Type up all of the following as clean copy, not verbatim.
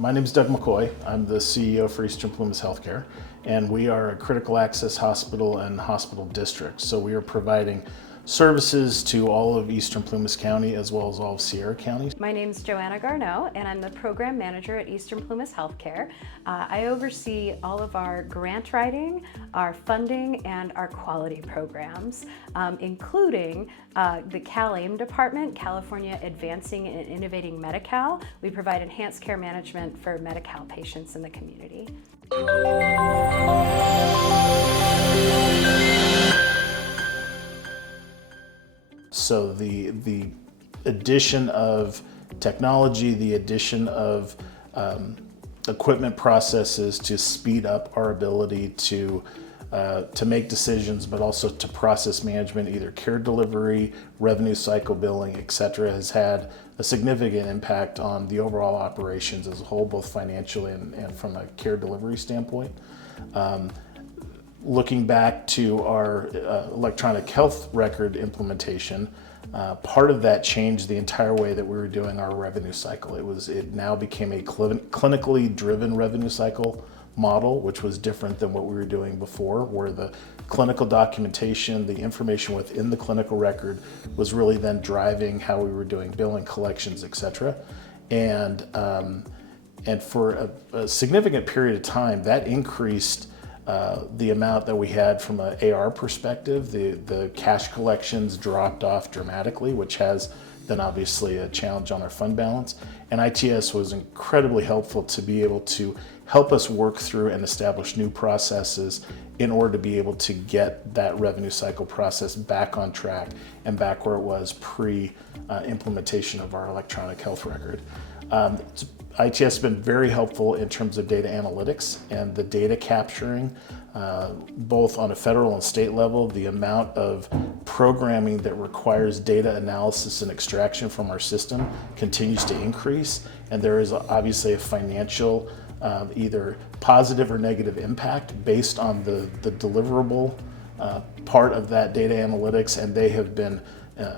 My name is Doug McCoy. I'm the CEO for Eastern Plumas Health Care, and we are a critical access hospital and hospital district. So we are providing services to all of Eastern Plumas County as well as all of Sierra County. My name is Joanna Garneau, and I'm the program manager at Eastern Plumas Health Care. I oversee all of our grant writing, our funding, and our quality programs, including the CalAIM department, California Advancing and Innovating Medi-Cal. We provide enhanced care management for Medi-Cal patients in the community. So the addition of technology, the addition of equipment processes to speed up our ability to make decisions, but also to process management, either care delivery, revenue cycle billing, et cetera, has had a significant impact on the overall operations as a whole, both financially and from a care delivery standpoint. Looking back to our electronic health record implementation, part of that changed the entire way that we were doing our revenue cycle. It now became a clinically driven revenue cycle model, which was different than what we were doing before, where the clinical documentation, the information within the clinical record was really then driving how we were doing billing, collections, et cetera. And for a significant period of time, that increased the amount that we had from an AR perspective. The cash collections dropped off dramatically, which has been obviously a challenge on our fund balance. And ITS was incredibly helpful to be able to help us work through and establish new processes in order to be able to get that revenue cycle process back on track and back where it was pre-implementation of our electronic health record. ITS has been very helpful in terms of data analytics and the data capturing, both on a federal and state level. The amount of programming that requires data analysis and extraction from our system continues to increase, and there is obviously a financial either positive or negative impact based on the deliverable part of that data analytics, and they have been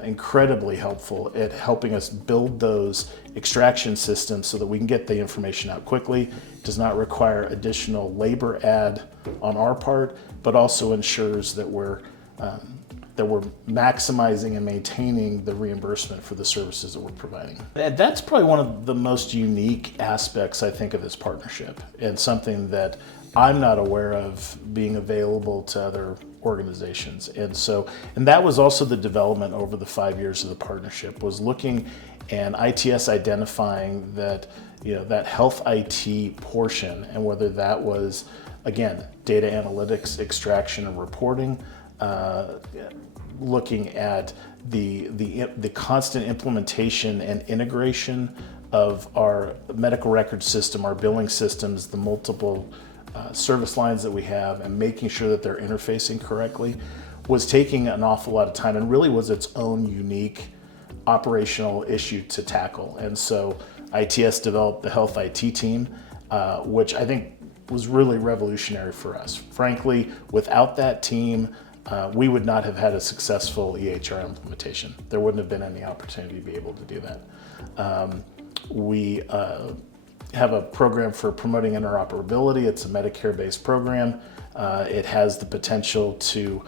incredibly helpful at helping us build those extraction systems so that we can get the information out quickly. It does not require additional labor add on our part, but also ensures that we're maximizing and maintaining the reimbursement for the services that we're providing. And that's probably one of the most unique aspects, I think, of this partnership, and something that I'm not aware of being available to other organizations. And that was also the development over the 5 years of the partnership, was looking and ITS identifying that, that health IT portion, and whether that was, again, data analytics, extraction and reporting, looking at the constant implementation and integration of our medical record system, our billing systems, the multiple service lines that we have, and making sure that they're interfacing correctly, was taking an awful lot of time and really was its own unique operational issue to tackle. And so ITS developed the health IT team, which I think was really revolutionary for us. Frankly, without that team, we would not have had a successful EHR implementation. There wouldn't have been any opportunity to be able to do that. We have a program for promoting interoperability. It's a Medicare-based program. It has the potential to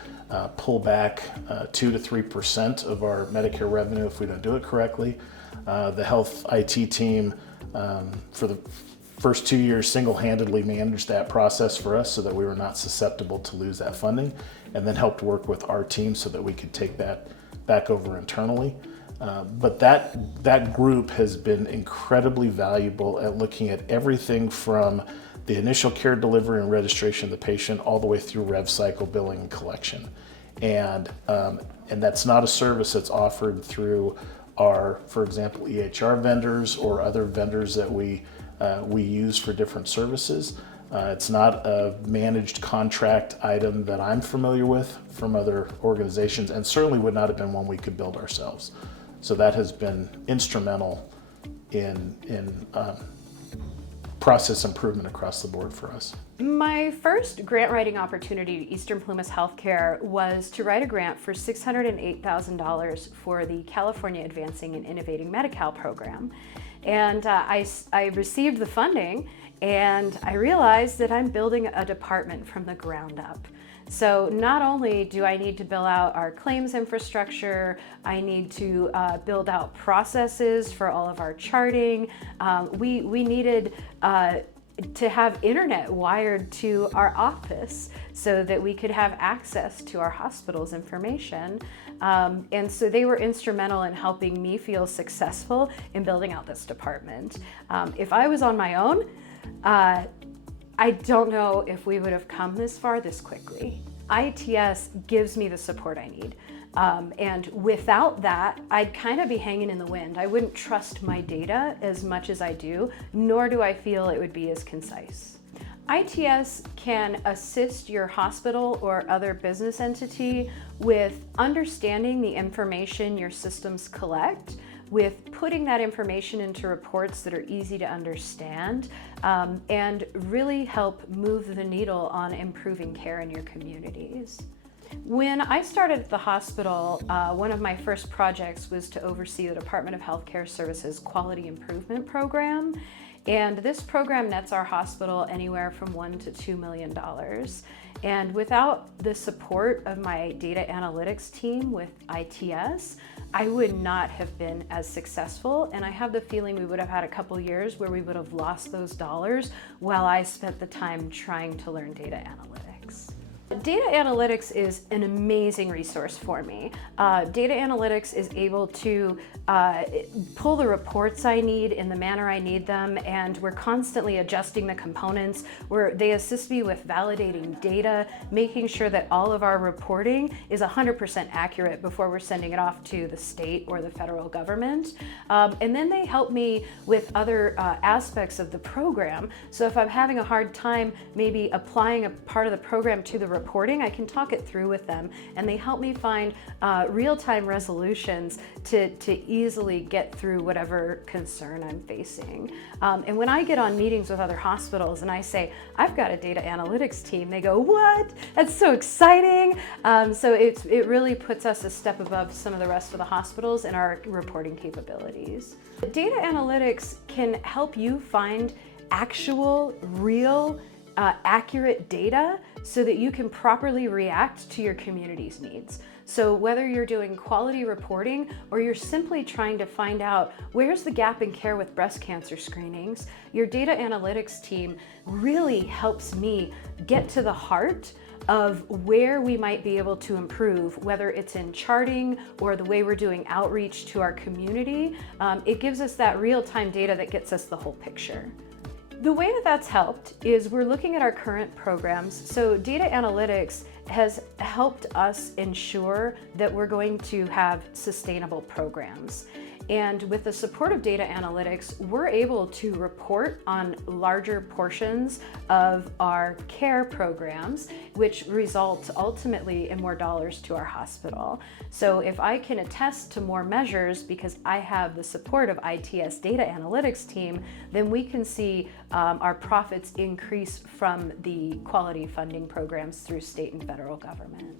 pull back 2 to 3% of our Medicare revenue if we don't do it correctly. The health IT team, for the first 2 years, single-handedly managed that process for us so that we were not susceptible to lose that funding, and then helped work with our team so that we could take that back over internally. But that group has been incredibly valuable at looking at everything from the initial care delivery and registration of the patient all the way through rev cycle, billing, and collection. And that's not a service that's offered through our, for example, EHR vendors or other vendors that we use for different services. It's not a managed contract item that I'm familiar with from other organizations, and certainly would not have been one we could build ourselves. So that has been instrumental in process improvement across the board for us. My first grant writing opportunity at Eastern Plumas Health Care was to write a grant for $608,000 for the California Advancing and Innovating Medi-Cal program. And I received the funding, and I realized that I'm building a department from the ground up. So not only do I need to build out our claims infrastructure, I need to build out processes for all of our charting. We needed to have internet wired to our office so that we could have access to our hospital's information. And so they were instrumental in helping me feel successful in building out this department. If I was on my own, I don't know if we would have come this far this quickly. ITS gives me the support I need. And without that, I'd kind of be hanging in the wind. I wouldn't trust my data as much as I do, nor do I feel it would be as concise. ITS can assist your hospital or other business entity with understanding the information your systems collect, with putting that information into reports that are easy to understand, and really help move the needle on improving care in your communities. When I started at the hospital, one of my first projects was to oversee the Department of Health Care Services Quality Improvement Program. And this program nets our hospital anywhere from $1 to $2 million. And without the support of my data analytics team with ITS, I would not have been as successful. And I have the feeling we would have had a couple years where we would have lost those dollars while I spent the time trying to learn data analytics. Data analytics is an amazing resource for me. Data analytics is able to pull the reports I need in the manner I need them, and we're constantly adjusting the components. They assist me with validating data, making sure that all of our reporting is 100% accurate before we're sending it off to the state or the federal government. And then they help me with other aspects of the program. So if I'm having a hard time maybe applying a part of the program to the reporting, I can talk it through with them, and they help me find real-time resolutions to easily get through whatever concern I'm facing. And when I get on meetings with other hospitals and I say, I've got a data analytics team, they go, what? That's so exciting. So it really puts us a step above some of the rest of the hospitals in our reporting capabilities. Data analytics can help you find actual, real, accurate data so that you can properly react to your community's needs. So whether you're doing quality reporting or you're simply trying to find out where's the gap in care with breast cancer screenings, your data analytics team really helps me get to the heart of where we might be able to improve, whether it's in charting or the way we're doing outreach to our community. It gives us that real-time data that gets us the whole picture. The way that that's helped is we're looking at our current programs. So data analytics has helped us ensure that we're going to have sustainable programs. And with the support of data analytics, we're able to report on larger portions of our care programs, which results ultimately in more dollars to our hospital. So if I can attest to more measures because I have the support of ITS data analytics team, then we can see our profits increase from the quality funding programs through state and federal government.